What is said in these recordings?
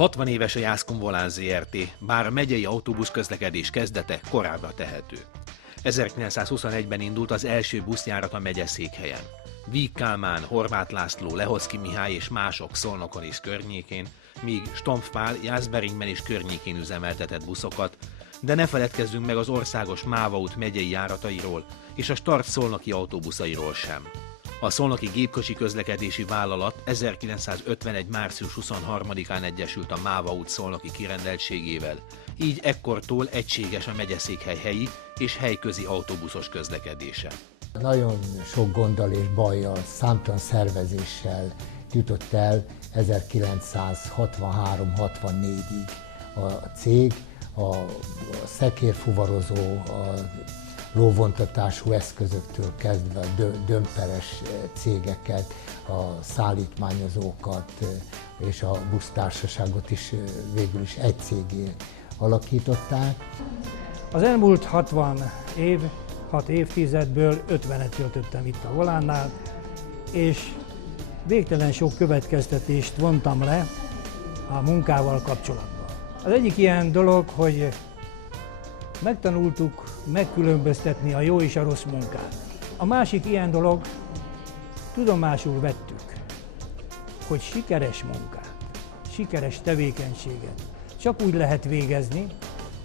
60 éves a Jászkun Volán Zrt., bár a megyei autóbuszközlekedés kezdete korábbra tehető. 1921-ben indult az első buszjárat a megyeszékhelyen. Víg Kálmán, Horváth László, Lehocki Mihály és mások Szolnokon és környékén, míg Stumpf Pál Jászberényben és környékén üzemeltetett buszokat, de ne feledkezzünk meg az országos Mávaút megyei járatairól és a Start szolnoki autóbuszairól sem. A Szolnoki Gépkocsi Közlekedési Vállalat 1951. március 23-án egyesült a Mávaút szolnoki kirendeltségével, így ekkortól egységes a megyeszékhely helyi és helyközi autóbuszos közlekedése. Nagyon sok gonddal és bajjal, számtalan szervezéssel jutott el 1963-64-ig a cég, a szekérfuvarozó, a lóvontatású eszközöktől kezdve a dömperes cégeket, a szállítmányozókat és a busztársaságot is végül is egy cégé alakították. Az elmúlt 6 évtizedből 50-et töltöttem itt a Volánnál, és végtelen sok következtetést vontam le a munkával kapcsolatban. Az egyik ilyen dolog, hogy megtanultuk megkülönböztetni a jó és a rossz munkát. A másik ilyen dolog, tudomásul vettük, hogy sikeres munkát, sikeres tevékenységet csak úgy lehet végezni,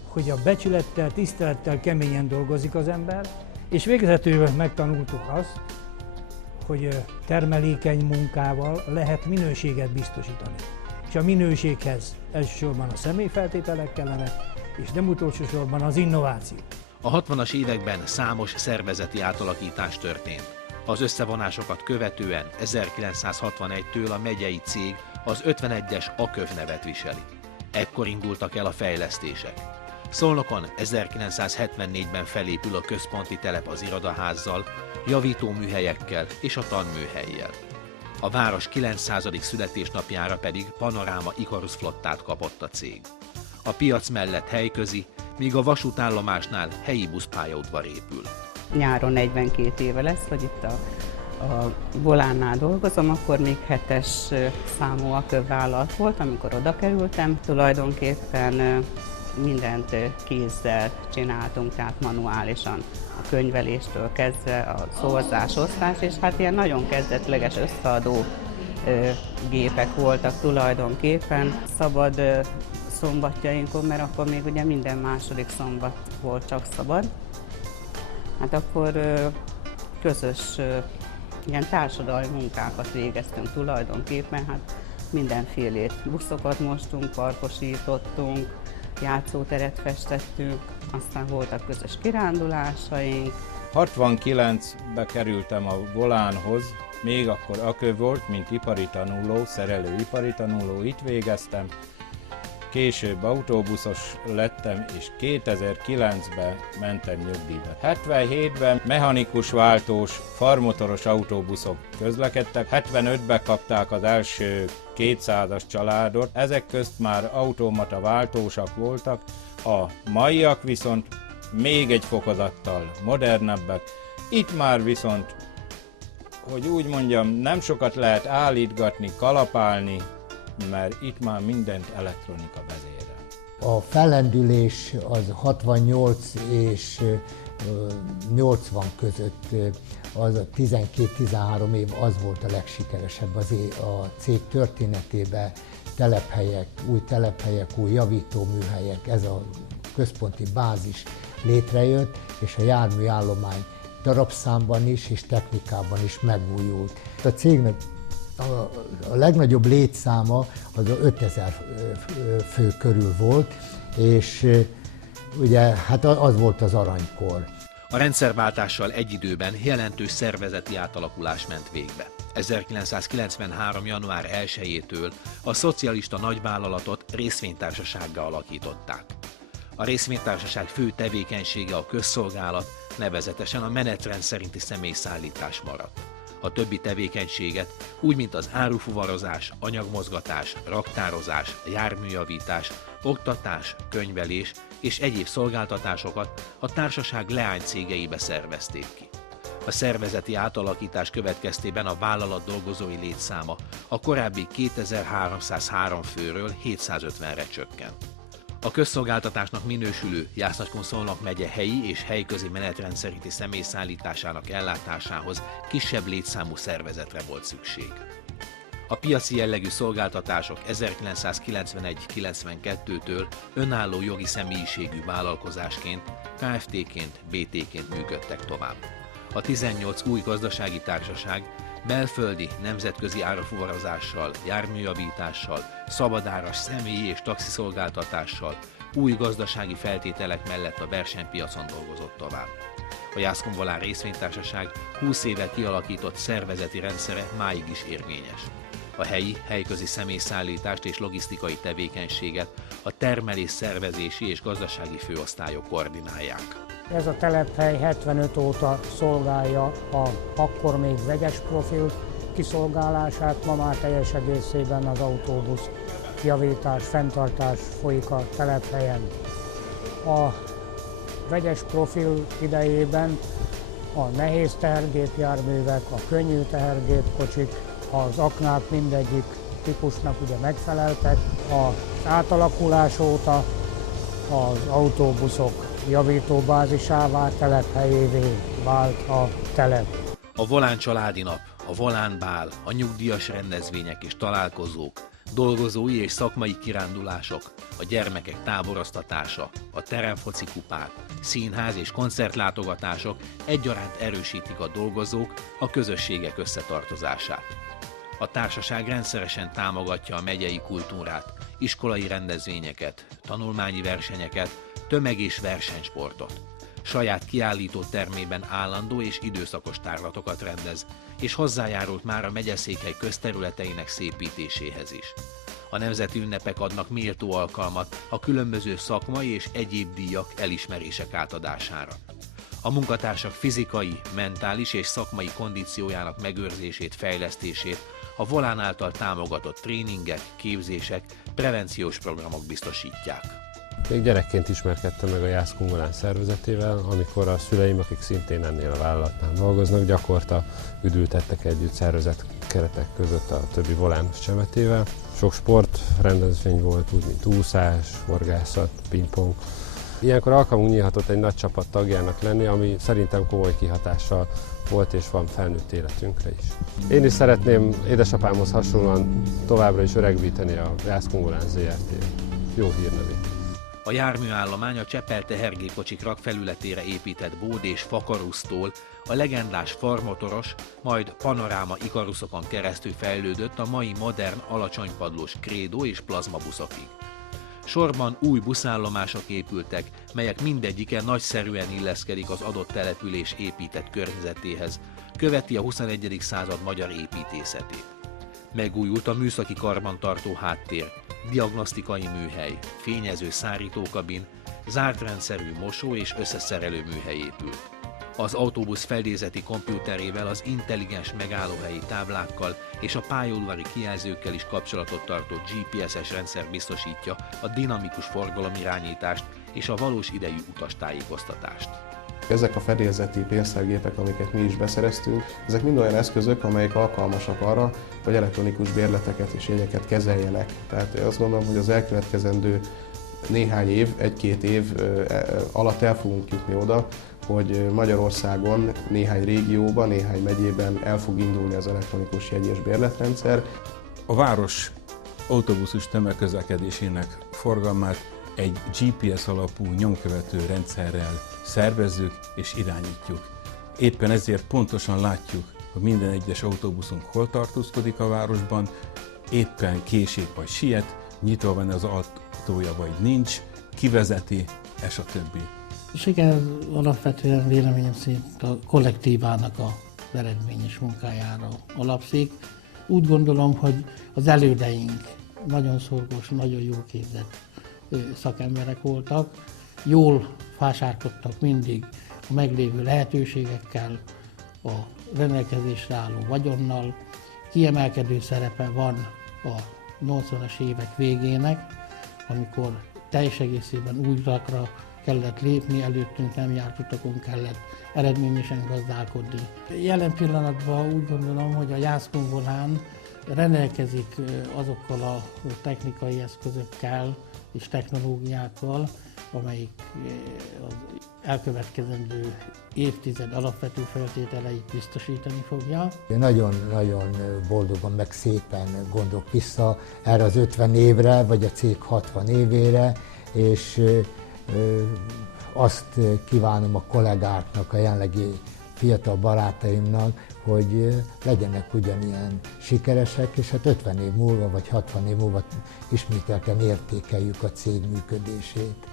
hogy a becsülettel, tisztelettel, keményen dolgozik az ember, és végezetül megtanultuk azt, hogy termelékeny munkával lehet minőséget biztosítani. És a minőséghez elsősorban a személyfeltételek kellenek, és nem utolsó sorban az innováció. A 60-as években számos szervezeti átalakítás történt. Az összevonásokat követően 1961-től a megyei cég az 51-es AKÖV nevet viseli. Ekkor indultak el a fejlesztések. Szolnokon 1974-ben felépül a központi telep az irodaházzal, javítóműhelyekkel és a tanműhellyel. A város 900. születésnapjára pedig Panoráma Ikarus flottát kapott a cég. A piac mellett helyközi, míg a vasútállomásnál helyi buszpályaudvar épül. Nyáron 42 éve lesz, hogy itt a Volánnál dolgozom, akkor még 7-es számú AKÖV vállalat volt, amikor oda kerültem. Tulajdonképpen mindent kézzel csináltunk, tehát manuálisan, a könyveléstől kezdve a szorzás, osztás, és hát ilyen nagyon kezdetleges összeadó gépek voltak tulajdonképpen. Szabad szombatjainkon, mert akkor még ugye minden második szombat volt csak szabad. Hát akkor közös ilyen társadalmi munkákat végeztünk tulajdonképpen, hát mindenfélét. Buszokat mostunk, parkosítottunk, játszóteret festettünk, aztán voltak közös kirándulásaink. 69-be kerültem a Volánhoz, még akkor AKÖV volt, mint ipari tanuló, szerelő ipari tanuló, itt végeztem. Később autóbuszos lettem, és 2009-ben mentem nyugdíjba. 77-ben mechanikus váltós, farmotoros autóbuszok közlekedtek, 75-ben kapták az első 200-as családot, ezek közt már automata váltósak voltak, a maiak viszont még egy fokozattal modernebbek. Itt már viszont, hogy úgy mondjam, nem sokat lehet állítgatni, kalapálni, mert itt már mindent elektronika vezérel. A fellendülés az 68 és 80 között, az a 12-13 év az volt a legsikeresebb a cég történetében. Telephelyek, új javítóműhelyek, ez a központi bázis létrejött, és a járműállomány darabszámban is és technikában is megújult. A cégnek a legnagyobb létszáma az 5000 fő körül volt, és ugye hát az volt az aranykor. A rendszerváltással egy időben jelentős szervezeti átalakulás ment végbe. 1993. január 1-től a szocialista nagyvállalatot részvénytársasággá alakították. A részvénytársaság fő tevékenysége a közszolgálat, nevezetesen a menetrend szerinti személyszállítás maradt. A többi tevékenységet, úgy mint az árufuvarozás, anyagmozgatás, raktározás, járműjavítás, oktatás, könyvelés és egyéb szolgáltatásokat a társaság leánycégeibe szervezték ki. A szervezeti átalakítás következtében a vállalat dolgozói létszáma a korábbi 2303 főről 750-re csökkent. A közszolgáltatásnak minősülő Jász-Nagykun-Szolnok megye helyi és helyközi menetrend szerinti személyszállításának ellátásához kisebb létszámú szervezetre volt szükség. A piaci jellegű szolgáltatások 1991-92-től önálló jogi személyiségű vállalkozásként, Kft-ként, BT-ként működtek tovább. A 18 új gazdasági társaság belföldi, nemzetközi árafuvarozással, járműjavítással, szabadáras személyi és taxiszolgáltatással, új gazdasági feltételek mellett a versenypiacon dolgozott tovább. A Jászkun-Volán részvénytársaság 20 éve kialakított szervezeti rendszere máig is érvényes. A helyi, helyközi személyszállítást és logisztikai tevékenységet a termelés szervezési és gazdasági főosztályok koordinálják. Ez a telephely 75 óta szolgálja a akkor még vegyes profil kiszolgálását, ma már teljes egészében az autóbusz javítás, fenntartás folyik a telephelyen. A vegyes profil idejében a nehéz tehergépjárművek, a könnyű tehergépkocsik, az aknák mindegyik típusnak ugye megfeleltek. Az átalakulás óta az autóbuszok javítóbázisává, telephelyévé vált a telep. A Volán családi nap, a Volán bál, a nyugdíjas rendezvények és találkozók, dolgozói és szakmai kirándulások, a gyermekek táboroztatása, a teremfoci kupák, színház és koncertlátogatások egyaránt erősítik a dolgozók, a közösségek összetartozását. A társaság rendszeresen támogatja a megyei kultúrát, iskolai rendezvényeket, tanulmányi versenyeket, tömeg- és versenysportot. Saját kiállító termében állandó és időszakos tárlatokat rendez, és hozzájárult már a megyeszékhely közterületeinek szépítéséhez is. A nemzeti ünnepek adnak méltó alkalmat a különböző szakmai és egyéb díjak, elismerések átadására. A munkatársak fizikai, mentális és szakmai kondíciójának megőrzését, fejlesztését a Volán által támogatott tréningek, képzések, prevenciós programok biztosítják. Még gyerekként ismerkedtem meg a Jászkun-Volán szervezetével, amikor a szüleim, akik szintén ennél a vállalatnál dolgoznak, gyakorta üdültettek együtt szervezet keretek között a többi volános csemetével. Sok sportrendezvény volt, úgy mint úszás, horgászat, pingpong. Ilyenkor alkalmunk nyílhatott egy nagy csapat tagjának lenni, ami szerintem komoly kihatással volt és van felnőtt életünkre is. Én is szeretném édesapámhoz hasonlóan továbbra is öregbíteni a Jászkun-Volán ZRT jó hírnevét. A járműállomány a Csepel tehergépkocsik rakfelületére épített bód és fakarusztól a legendás farmotoros, majd panoráma ikaruszokon keresztül fejlődött a mai modern alacsonypadlós krédó és plazmabuszokig. Sorban új buszállomások épültek, melyek mindegyike nagyszerűen illeszkedik az adott település épített környezetéhez, követi a 21. század magyar építészetét. Megújult a műszaki karbantartó háttér, diagnosztikai műhely, fényező szárítókabin, zárt rendszerű mosó- és összeszerelő műhely épült. Az autóbusz feldézeti kompjúterével, az intelligens megállóhelyi táblákkal és a pályaudvari kijelzőkkel is kapcsolatot tartó GPS-es rendszer biztosítja a dinamikus forgalomirányítást és a valós idejű utastájékoztatást. Ezek a fedélzeti pénztárgépek, amiket mi is beszereztünk, ezek mind olyan eszközök, amelyek alkalmasak arra, hogy elektronikus bérleteket és jegyeket kezeljenek. Tehát azt gondolom, hogy az elkövetkezendő néhány év, egy-két év alatt el fogunk jutni oda, hogy Magyarországon néhány régióban, néhány megyében el fog indulni az elektronikus jegy- és bérletrendszer. A város autóbuszos tömegközlekedésének forgalmát egy GPS alapú nyomkövető rendszerrel szervezzük és irányítjuk. Éppen ezért pontosan látjuk, hogy minden egyes autóbuszunk hol tartózkodik a városban, éppen késik vagy siet, nyitva van az ajtója vagy nincs, kivezeti, és a többi. A siker alapvetően véleményem szerint a kollektívának az eredményes munkájára alapszik. Úgy gondolom, hogy az elődeink nagyon szorgos, nagyon jól képzett szakemberek voltak, jól fásárkodtak mindig a meglévő lehetőségekkel, a rendelkezésre álló vagyonnal. Kiemelkedő szerepe van a 80-as évek végének, amikor teljes egészében újrakra kellett lépni, előttünk nem járt utakon kellett eredményesen gazdálkodni. Jelen pillanatban úgy gondolom, hogy a Jászkun Volán rendelkezik azokkal a technikai eszközökkel és technológiákkal, amelyik az elkövetkezendő évtized alapvető feltételeit biztosítani fogja. Én nagyon-nagyon boldogan, meg szépen gondolok vissza erre az 50 évre, vagy a cég 60 évére, és azt kívánom a kollégáknak, a jelenlegi fiatal barátaimnak, hogy legyenek ugyanilyen sikeresek, és hát 50 év múlva, vagy 60 év múlva ismételten értékeljük a cég működését.